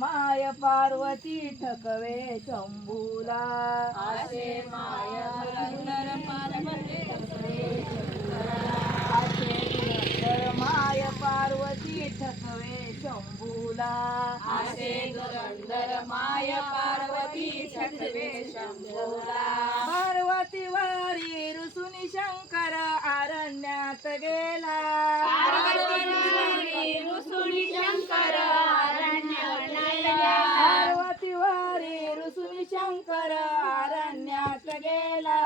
माय पार्वती ठकवे शंभूला असे माय पुरंदर पार्वती ठकवे शंभूला असे पुरंदर माय पार्वती ठकवे शंभूला असे धुरंदर माय पार्वती ठकवे शंभूला पार्वती वारी रुसूनी शंकर अरण्यात गेला पार्वती रुसूनी शंकर अरण्यात गेला पार्वती वारी रुसूनी शंकर अरण्यात गेला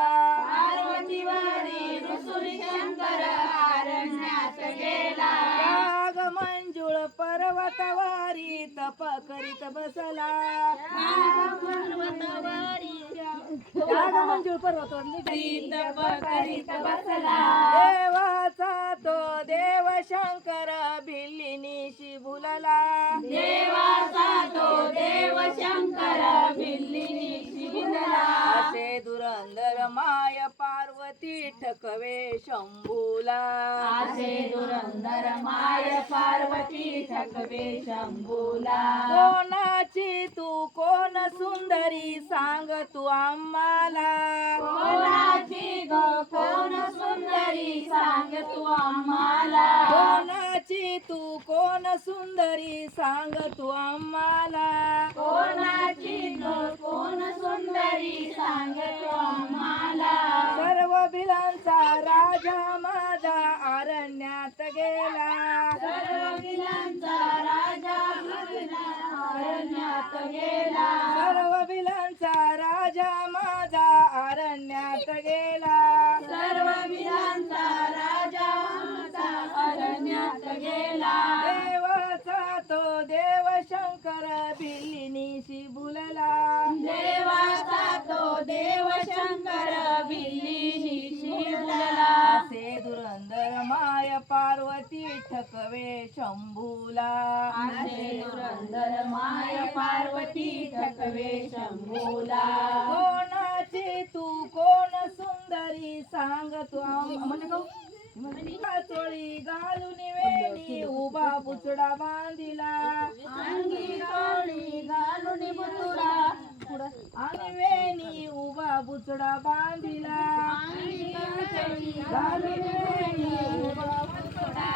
पार्वती वारी रुसूनी शंकर अरण्यात गेला राग मंजुळ पर्वतवारी तप करीत बसला पर्वतवारी राग मंजुळ पर्वतवारी तप करीत बसला देवाचा तो देव शंकर भिल्लीनीशी भुलला देवाचा तो देव शंकर भिल्लीनीशी भुलला असे धुरंधर माय पार्वती ठकवे शंभूला असे धुरंधर माय पार्वती ठकवे शंभूला कोणाची तू कोण सुंदरी सांग तू आम्हाला कोणाची गो कोण सुंदरी सांग तू आम्हाला कोणाची तू कोण सुंदरी सांग तू आम्हाला कोणाची गो कोण सुंदरी सांग तू आम्हाला सर्व बिलांचा राजा माझा अरण्यात गेला सर्व बिलांचा राजा अरण्यात गेला सर्व बिलांचा राजा माझा अरण्यात गेला सर्व बिलांचा राजा अरण्यात गेला देवाचा तो देव शंकर भिल्लीनीशी भुलला देवाचा तो देव शंकर भिल्लीनीशी भुलला असे धुरंधर माय पार्वती ठकवे शंभूला असे धुरंधर माय पार्वती ठकवे शंभूला कोणाची तू कोण सुंदरी सांग तू चोळी घालून वेणी उभा पुचडा बांधिला अंगी चोळी घालून बुचडा आणि वेणी उभा पुचडा बांधिला घालून वेणी उभा पुचडा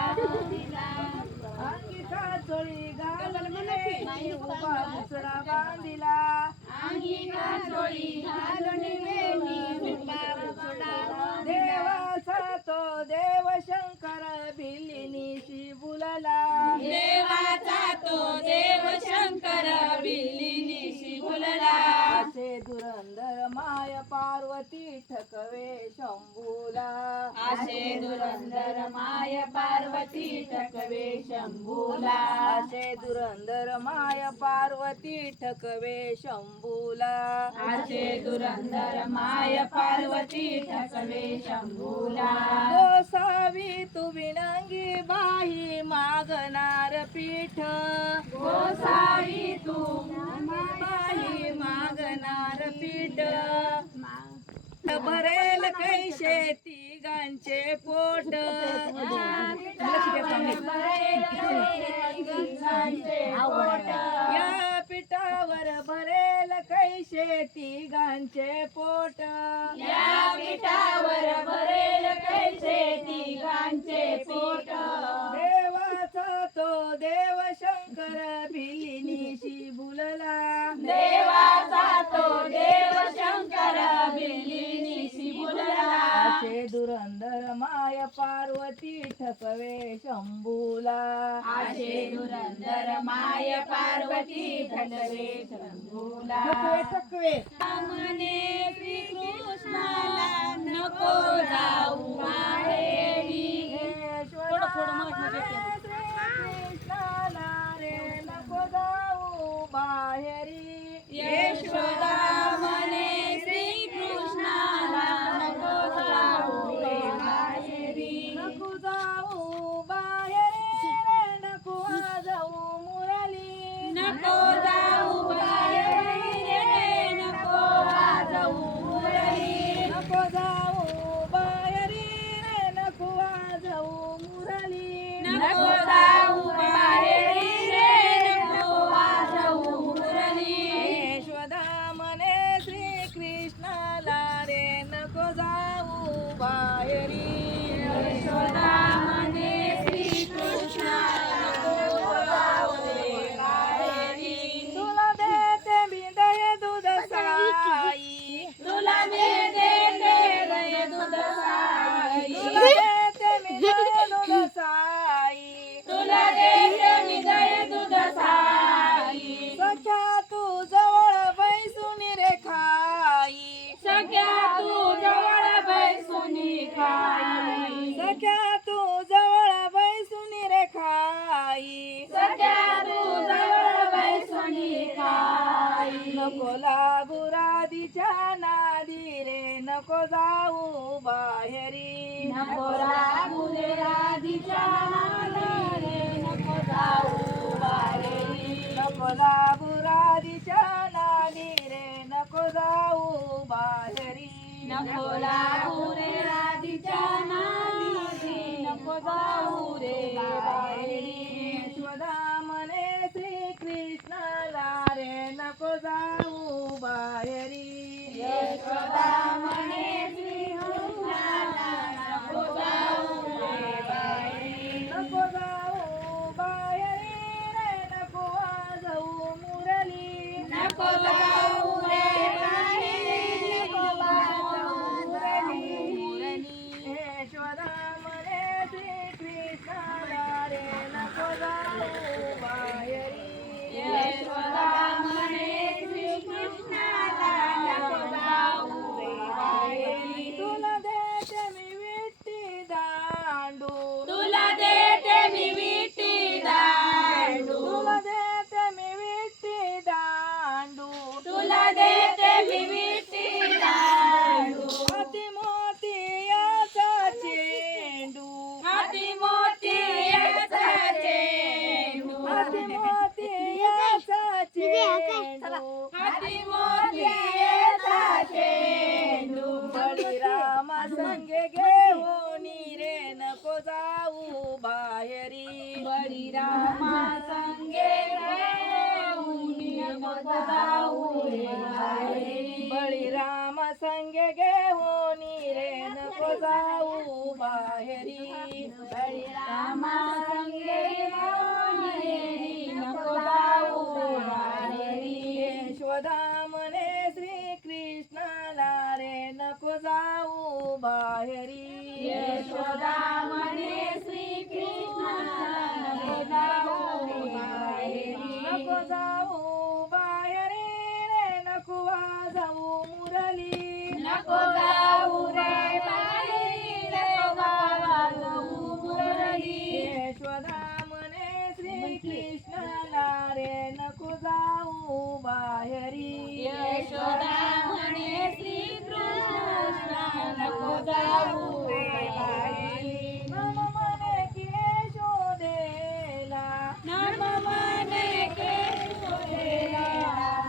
अंगी चोळी घालून वेणी उभा पुचडा बांधिला अंगी चोळी घालून वेणी उभा बुचडा देवाचा तो देव शंकर भिल्लीनीशी भुलला देवाचा तो देव शंकर भिल्लीनीशी भुलला असे धुरंधर माय पार्वती ठकवे शंभूला असे धुरंधर माय पार्वती ठकवे शंभूला असे धुरंधर माय पार्वती ठकवे शंभूला असे धुरंधर माय पार्वती ठकवे शंभूला गोसावी तू विनंगी बाही मागणार पीठ गोसावी तू बाही मागणार पीठ भरेल कैसे तिघांचे पोट या पिठावर भरेल कैसे तिघांचे पोट या पिठावर भरेल कैसे तिघांचे पोट देवाचा तो देव शंकर भिल्लीनीशी भुलला देवाचा तो देव शंकर भिल्लीनीशी भुलला असे धुरंधर माय पार्वती ठकवे शंभूला असे धुरंधर माय पार्वती ठकवे शंभूला ठकवे म्हणे श्रीकृष्णाला नको जाऊ माहेरी कृष्णाला रे नको जाऊ बाहेरी यशोदा म्हणे श्रीकृष्णाला नको जाऊ रे माहेरी नको जाऊ बाहेरी रे नको जाऊ मुरली नको जाऊ बाहेरी रे नको जाऊ मुरली नको जाऊ बाहेरी रे नको जाऊ मुरली नको जाऊ बाहेरी रे नको जाऊ तू जवळ बैसून रे खाई सख्या तू जवळ बैसुनी खाई नको लागू राधीच्या नादी रे नको जाऊ बाहेरी नको लागू रे राधीच्या नादी रे नको जाऊ बाहेरी नको लागू राधीच्या नादी रे नको जाऊ बाहेरी नको लागू रे राधीच्या नादी नको जाऊ रे बाहेरी यशोदा म्हणे श्री कृष्णाला रे नको जाऊ बाहेरी यशोदा म्हणे श्री कृष्णाला नको जाऊ रे बाहेरी नको जाऊ बाहेरी रे नको वाजवू मुरली नको जाऊ रे बाहेरी नको वाजवू मुरली यशोदा म्हणे श्री कृष्णाला रे नको जाऊ बाहेरी यशोदा म्हणे श्री कृष्णाला नको जाऊ रे बाहेरी तुला देते मी विट्टी दांडू तुला देते मी विटी दांडू तुला देते मी विट्टी दांडू तुला देते मी विटी दांडू हाती मोती याचा चेंडू हाती मोती याचा चेंडू हाती मोती याचा चेंडू हाती मोती याचा चेंडू बळीरामा संगे घेऊन रे नको जाऊ बाहेरी बळीरामा संगे घेऊन नको जाऊ रे बाहेरी बळीरामा संगे घेऊन रे नको जाऊ बाहेरी बळीरामा संगे घेऊन रे नको जाऊ बाहेरी यशोदा म्हणे श्री कृष्णाला रे नको जाऊ बाहेरी यशोदा म्हणे श्री कृष्णाला नको जाऊ बाहेरी नको जाऊ बाहेरी रे नको वाजवू मुरली नको जाऊ रे बाहेरी नको वाजवू मुरली यशोदा म्हणे श्री कृष्णाला रे नको जाऊ बाहेरी यशोदा म्हणे श्री कृष्णाला नको जाऊ रे बाहेरी नम म्हणे की यशोदेला नम म्हणे केशोदेला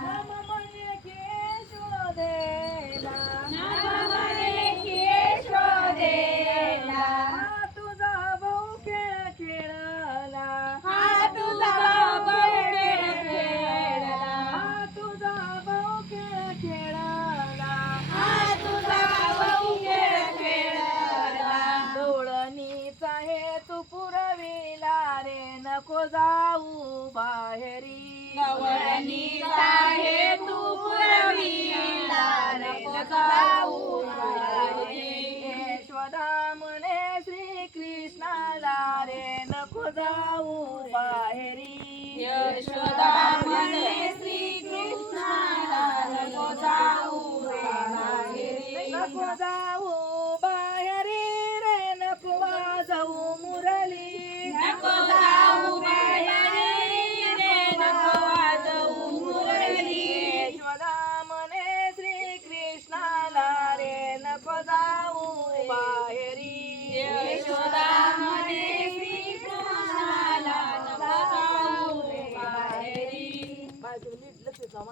नम म्हणे की यशोदेला नम म्हणे केशोदेला हा तुझा भाऊ खेळ खेळला हा तुझा भाऊ खेळला हा तुझा भाऊ खेळ खेळला हा तुझा भाऊ खेळला डोळणीचा हे तू पुरविला रे नको जाऊ बाहेरी गवळणीचा हे तू पुरविला नको जाऊ बाहेरी यशोदा म्हणे श्री कृष्णाला रे नको जाऊ बाहेरी यशोदा म्हणे श्री कृष्णाला नको जाऊ रे बाहेरी नको जाऊ